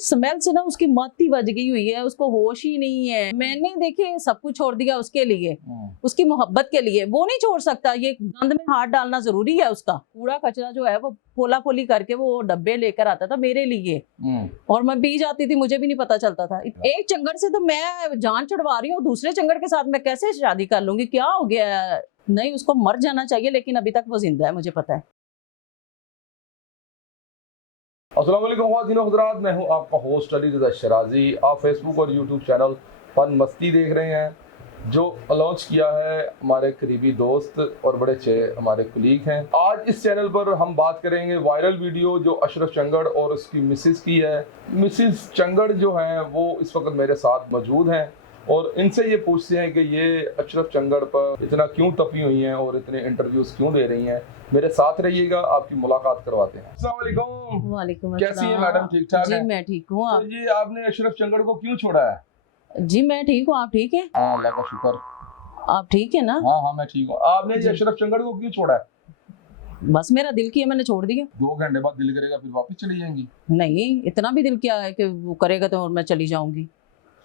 Smell से ना उसकी मत ही बज गई हुई है, उसको होश ही नहीं है। मैंने देखे सब कुछ छोड़ दिया उसके लिए, उसकी मोहब्बत के लिए। वो नहीं छोड़ सकता, ये गंद में हाथ डालना जरूरी है उसका। कूड़ा कचरा जो है वो फोला फोली करके वो डब्बे लेकर आता था मेरे लिए, और मैं पी जाती थी, मुझे भी नहीं पता चलता था। एक चंगड़ से तो मैं जान चढ़वा रही हूँ, दूसरे चंगड़ के साथ मैं कैसे शादी कर लूंगी? क्या हो गया है? नहीं, उसको मर जाना चाहिए, लेकिन अभी तक वो जिंदा है, मुझे पता है। अस्सलाम वालेकुम ख़वातीन व हज़रात, मैं हूं आपका होस्ट अली रज़ा शराजी। आप फेसबुक और यूट्यूब चैनल फन मस्ती देख रहे हैं, जो लॉन्च किया है हमारे करीबी दोस्त और बड़े अच्छे हमारे कुलीग हैं। आज इस चैनल पर हम बात करेंगे वायरल वीडियो जो अशरफ चंगड़ और उसकी मिसिस की है। मिसिस चंगड़ जो हैं वो इस वक्त मेरे साथ मौजूद हैं और इनसे ये पूछते हैं कि ये अशरफ चंगड़ पर इतना क्यों तपी हुई हैं और इतने इंटरव्यूज क्यों दे रही हैं। मेरे साथ रहिएगा, आपकी मुलाकात करवाते हैं। अस्सलाम वालेकुम। वालेकुम कैसी है मैडम? ठीक ठाक जी है? मैं ठीक हूँ। तो जी आपने अशरफ चंगड़ को क्यों छोड़ा है? जी मैं ठीक हूँ, आप ठीक है? हाँ, अल्लाह का शुक्र। आप ठीक है ना? हाँ हाँ मैं ठीक हूँ। आपने ये अशरफ चंगड़ को क्यों छोड़ा है? बस मेरा दिल किया, मैंने छोड़ दिया। 2 घंटे बाद दिल करेगा फिर वापस चली जाएंगी? नहीं, इतना भी दिल क्या है कि वो करेगा तो और मैं चली जाऊंगी?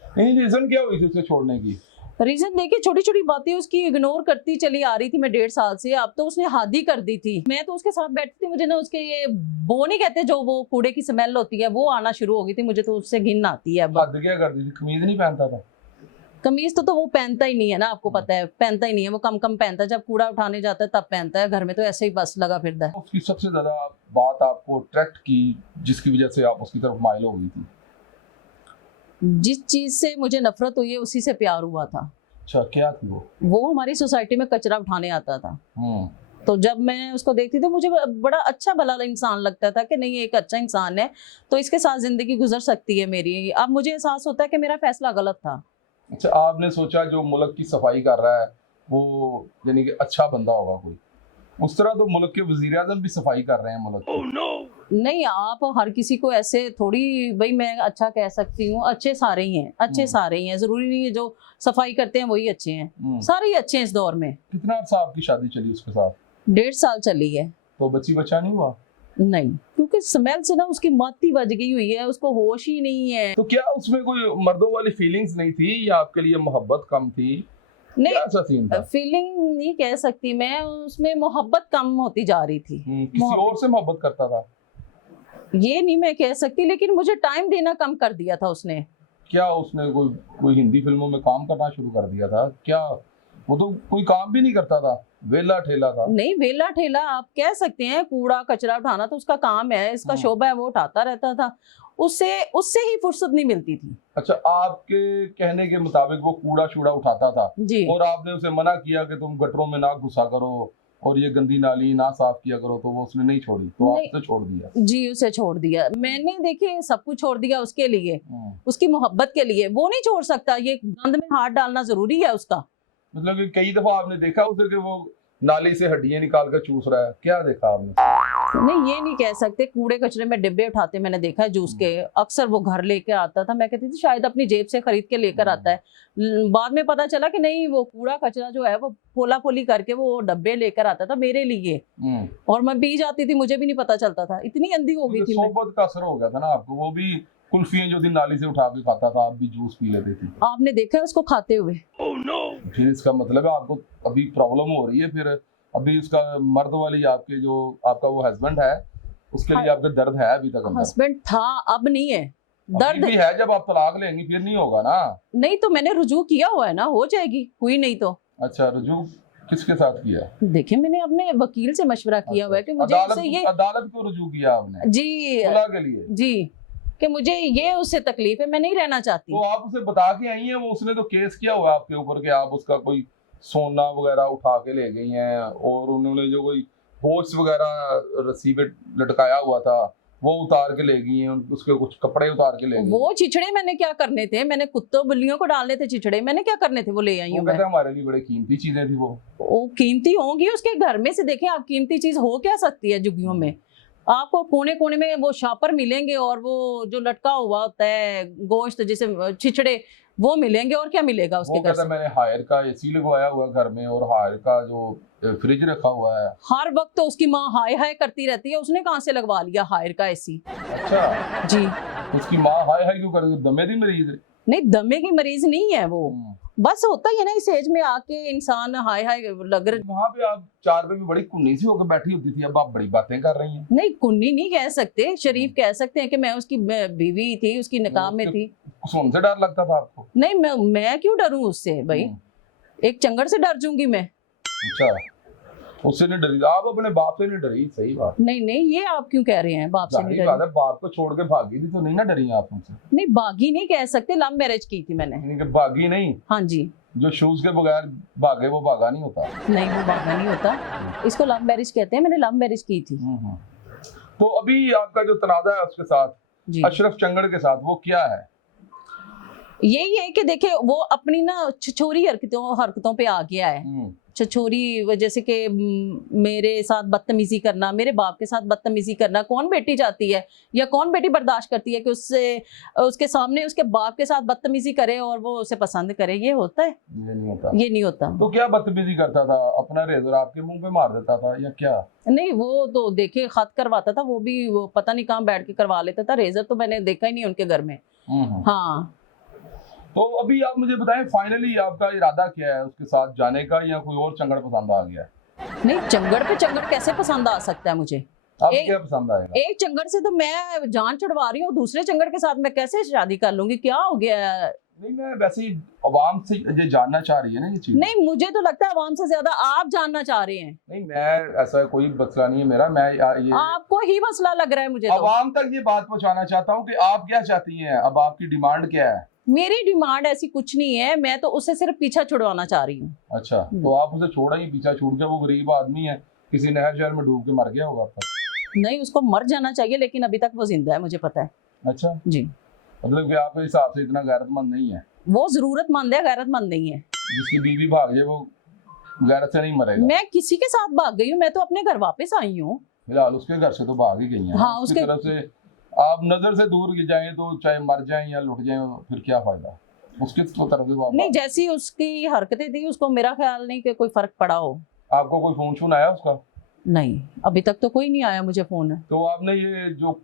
नहीं, रीजन क्या हुई थी उसे छोड़ने की? रीजन देखिए, छोटी छोटी बातें उसकी इग्नोर करती चली आ रही थी मैं 1.5 साल से। अब तो उसने हद ही कर दी थी। मैं तो उसके साथ बैठती थी, मुझे ना उसके ये वो नहीं कहते जो वो कूड़े की स्मेल होती है वो आना शुरू हो गई थी। मुझे तो उससे घिन आती है अब। हद क्या कर दी थी? कमीज नहीं पहनता था? कमीज तो वो पहनता ही नहीं है ना, आपको पता है, पहनता ही नहीं है। वो कम कम पहनता है, जब कूड़ा उठाने जाता है तब पहनता है। घर में तो ऐसे ही बस लगा फिरता है। उसकी सबसे ज्यादा बात आपको अट्रैक्ट की जिसकी वजह से आप उसकी तरफ माइल हो गई थी? जिस चीज से मुझे नफरत हुई है उसी से प्यार हुआ था। अच्छा, क्या थी वो? वो हमारी सोसाइटी में कचरा उठाने आता था। तो जब मैं उसको देखती थी मुझे बड़ा अच्छा भला इंसान लगता था कि नहीं, एक अच्छा इंसान है तो इसके साथ जिंदगी गुजर सकती है मेरी। अब मुझे एहसास होता है कि मेरा फैसला गलत था। अच्छा, आपने सोचा जो मुल्क की सफाई कर रहा है वो यानी कि अच्छा बंदा होगा कोई। उस तरह तो मुल्क के वजीर आज़म भी सफाई कर रहे हैं मुल्क की। no! नहीं, आप हर किसी को ऐसे थोड़ी भाई मैं अच्छा कह सकती हूँ। अच्छे सारे ही हैं, अच्छे सारे ही हैं, जरूरी नहीं है जो सफाई करते हैं वही अच्छे हैं। सारे ही अच्छे हैं इस दौर में। कितना अर्सा आपकी शादी चली उसके साथ? 1.5 साल चली है। तो बच्चा नहीं हुआ? नहीं, क्योंकि स्मेल से ना उसकी मत ही बज गई हुई है, उसको होश ही नहीं है। तो क्या उसमें कोई मर्दों वाली फीलिंग्स नहीं थी या आपके लिए मोहब्बत कम थी? नहीं, ऐसा सीन था? फीलिंग नहीं कह सकती मैं, उसमें मोहब्बत कम होती जा रही थी। किसी और से मोहब्बत करता था? ये नहीं मैं कह सकती, लेकिन मुझे टाइम देना कम कर दिया था उसने। क्या उसने कोई हिंदी फिल्मों में काम करना शुरू कर दिया था क्या? वो तो कोई काम भी नहीं करता था, वेला ठेला था। नहीं, वेला ठेला आप कह सकते हैं, कूड़ा कचरा उठाना तो उसका काम है, इसका शोभा है, वो उठाता रहता था। उससे ही फुर्सत नहीं मिलती थी। अच्छा, आपके कहने के मुताबिक वो कूड़ा शूड़ा उठाता था जी, और आपने उसे मना किया कि तुम गटरों में ना घुसा करो और ये गंदी नाली ना साफ किया करो, तो वो उसने नहीं छोड़ी, तो आपसे छोड़ दिया? जी, उसे छोड़ दिया मैंने। देखिए सब कुछ छोड़ दिया उसके लिए, उसकी मोहब्बत के लिए। वो नहीं छोड़ सकता, ये गंद में हाथ डालना जरूरी है उसका। मतलब कि कई दफा आपने देखा उसे कि वो नाली से हड्डियां निकाल कर चूस रहा है, क्या देखा आपने? नहीं, ये नहीं कह सकते। कूड़े कचरे में डिब्बे उठाते मैंने देखा है जूस के। अक्सर वो घर लेके आता था, मैं कहती थी शायद अपनी जेब से खरीद के लेकर आता है। बाद में पता चला कि नहीं, वो कूड़ा कचरा जो है वो फोला फोली करके वो डब्बे लेकर आता था मेरे लिए, और मैं पी जाती थी, मुझे भी नहीं पता चलता था। इतनी अंधी हो गई थी। सोबत का असर हो गया था ना आपको। वो भी कुल्फियां जो दिन नाली से उठा के खाता था, आप भी जूस पी लेते थे। आपने देखा है उसको खाते हुए? फिर इसका मतलब है आपको अभी प्रॉब्लम हो रही है। फिर अभी उसका मर्द वाली आपके जो आपका वो हस्बैंड है उसके लिए आपका दर्द है अभी तक? हस्बैंड था, अब नहीं है। दर्द भी है, जब आप तलाक लेंगी फिर नहीं होगा ना? नहीं, तो मैंने रुजू किया हुआ है ना, हो जाएगी। हुई नहीं तो? अच्छा, रुजू किसके साथ किया? देखिए मैंने अपने वकील से मशवरा किया हुआ है कि मुझे अदालत को रुजू किया आपने? जी, सुलह के लिए? जी, कि मुझे ये उससे तकलीफ है, मैं नहीं रहना चाहती। तो आप उसे बता के आई हैं? वो उसने तो केस किया हुआ है आपके ऊपर कि आप उसका कोई सोना वगैरह उठा के ले गई हैं और उन्होंने जो कोई होश वगैरह रस्सी पे लटकाया हुआ था वो उतार के ले गई हैं, उसके कुछ कपड़े उतार के ले गई। वो चिचड़े मैंने क्या करने थे? मैंने कुत्तों बिल्लियों को डालने थे चिचड़े, मैंने क्या करने थे? वो ले आई हूँ मैं। हमारे लिए बड़े कीमती चीजें थी वो। कीमती होंगी उसके घर में से। देखें आप, कीमती चीज हो क्या सकती है झुग्गियों में? आपको कोने कोने में वो शापर मिलेंगे और वो जो लटका हुआ होता है गोश्त जिसे छिछड़े वो मिलेंगे, और क्या मिलेगा वो उसके घर कहता से। है मैंने हायर का एसी लगवाया हुआ घर में और हायर का जो फ्रिज रखा हुआ है। हर वक्त तो उसकी माँ हाय हाय करती रहती है, उसने कहाँ से लगवा लिया हायर का एसी। अच्छा, जी उसकी माँ हाय हाय क्यों कर रही है? दमे दी मरीज है। नहीं, दमे की मरीज नहीं है वो, बस होता ही है ना इस एज में आके इंसान हाय हाय लग रहा। वहाँ पे आप 4 पे भी बड़ी कुन्नी सी होकर बैठी होती थी, अब आप बड़ी बातें कर रही हैं। नहीं, कुन्नी नहीं कह सकते, शरीफ कह सकते हैं कि मैं उसकी बीवी थी, उसकी निकाह में थी। सोन से डर लगता था आपको? नहीं, मैं क्यों डरूं उससे भाई, एक चंगड़ से डर जूंगी मैं। अच्छा, उससे नहीं डरी? आप अपने बाप से नहीं डरी? सही बात। नहीं नहीं, ये आप क्यों कह रहे हैं बाप से नहीं जाहिर बात डरी। है, बाप को छोड़ के भागी थी तो नहीं ना डरी आप उनसे? नहीं, बागी नहीं कह सकते, लव मैरिज की थी मैंने। यानी कि भागी नहीं, हाँ जी। जो शूज के बगैर भागे वो भागा नहीं होता। नहीं, वो बागा नहीं होता, इसको लव मैरिज कहते हैं, मैंने लव मैरिज की थी। तो अभी आपका जो तनाजा है उसके साथ, जी अशरफ चंगड़ के साथ, वो क्या है? यही है कि देखे वो अपनी ना छिछोरी हरकतों पे आ गया है। छिछोरी जैसे कि मेरे साथ बदतमीजी करना, मेरे बाप के साथ बदतमीजी करना, कौन बेटी चाहती है या कौन बेटी बर्दाश्त करती है कि उसके सामने उसके बाप के साथ बदतमीजी करे और वो उसे पसंद करे? ये होता है? ये नहीं होता। ये नहीं होता। तो क्या बदतमीजी करता था? अपना रेजर आपके मुंह पे मार देता था या क्या? नहीं, वो तो देखे खत करवाता था, वो भी वो पता नहीं कहाँ बैठ के करवा लेता था। रेजर तो मैंने देखा ही नहीं उनके घर में। हाँ। तो अभी आप मुझे बताएं, फाइनली आपका इरादा क्या है उसके साथ जाने का, या कोई और चंगड़ पसंद आ गया? नहीं, चंगड़ पे चंगड़ कैसे पसंद आ सकता है मुझे? आपको क्या पसंद आएगा? एक चंगड़ से तो मैं जान छुड़वा रही हूँ, दूसरे चंगड़ के साथ मैं कैसे शादी कर लूंगी? क्या हो गया? नहीं, मैं वैसे ही अवाम से ये जानना चाह रही है ना ये चीज। नहीं, मुझे तो लगता है आवाम से ज्यादा आप जानना चाह रहे हैं। नहीं, मैं ऐसा कोई मसला नहीं है मेरा, मैं ये आपको ही मसला लग रहा है मुझे तो। अवाम तक ये बात पहुंचाना चाहता हूँ कि आप क्या चाहती हैं, अब आपकी डिमांड क्या है? मेरी डिमांड ऐसी कुछ नहीं है, मैं तो उससे सिर्फ पीछा छुड़वाना चाह रही हूँ। अच्छा, तो आप उसे छोड़ा ही, पीछा छूट गया? वो गरीब आदमी है, किसी नहर शहर में डूब के मर गया होगा अब तक। नहीं, उसको मर जाना चाहिए, लेकिन अभी तक वो जिंदा है, मुझे पता है। अच्छा जी। मतलब कि आपके हिसाब से इतना गैरतमंद नहीं है? वो जरूरतमंद है, गैरतमंद नहीं है। जिसकी बीवी भाग जाए वो गैरत से नहीं मरेगा? मैं किसी के साथ भाग गई हूँ? मैं तो अपने घर वापस आई हूँ। फिलहाल उसके घर से तो भाग ही गई हैं। हाँ, उसकी उसके तरफ से आप नजर से दूर जाएं तो चाहे मर जाएं या लुट जाएं, फिर क्या फायदा? उसकी तो तरफ से तो आप नहीं, जैसी उसकी हरकतें थी उसको मेरा ख्याल नहीं कि कोई फर्क पड़ा हो। आपको कोई फोन शोन आया उसका? नहीं, अभी तक तो कोई नहीं आया मुझे फोन। तो आपने ये जो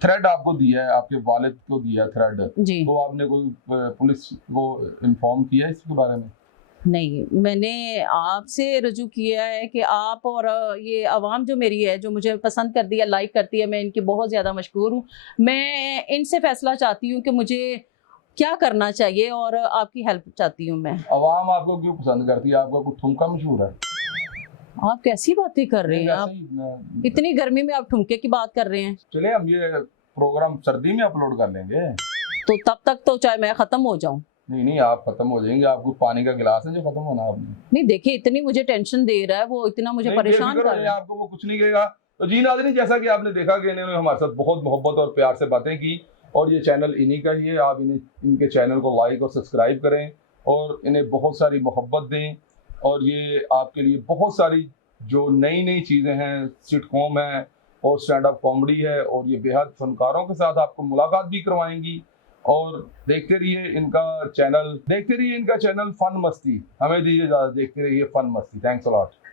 थ्रेड आपको दिया है, आपके वालिद को दिया थ्रेड, जी। तो आपने कोई पुलिस को इन्फॉर्म किया है इसके बारे में? नहीं, मैंने आपसे रजू किया है कि आप और ये आवाम जो मेरी है, जो मुझे पसंद करती है, लाइक करती है, मैं इनकी बहुत ज़्यादा मशकूर हूँ। मैं इनसे फैसला चाहती हूँ कि मुझे क्या करना चाहिए और आपकी हेल्प चाहती हूँ मैं। अवाम आपको क्यों पसंद करती है? आपका कुछ ठुमका मशहूर है? आप कैसी बातें कर रहे हैं? आप आप इतनी गर्मी में आप ठुमके की बात कर रहे हैं। चले, हम ये प्रोग्राम सर्दी में अपलोड कर लेंगे। तो तब तक तो चाहे मैं ख़त्म हो जाऊँ। नहीं नहीं, आप खत्म हो जाएंगे। आपको पानी का गिलास है जो खत्म होना आपने। नहीं, देखिए इतनी मुझे टेंशन दे रहा है वो, इतना मुझे परेशान कर रहा है। आपको वो कुछ नहीं कहेगा। तो जी नाज़रीन, जैसा कि आपने देखा कि इन्होंने हमारे साथ बहुत मोहब्बत और प्यार से बातें की, और ये चैनल इन्हीं का ही है। आप इनके चैनल को लाइक और सब्सक्राइब करें और इन्हें बहुत सारी मोहब्बत दें। और ये आपके लिए बहुत सारी जो नई नई चीज़ें हैं, सिटकॉम है और स्टैंड अप कॉमेडी है, और ये बेहद फनकारों के साथ आपको मुलाकात भी करवाएंगी। और देखते रहिए इनका चैनल फन मस्ती। हमें दीजिए इजाज़त, देखते रहिए फन मस्ती। Thanks a lot.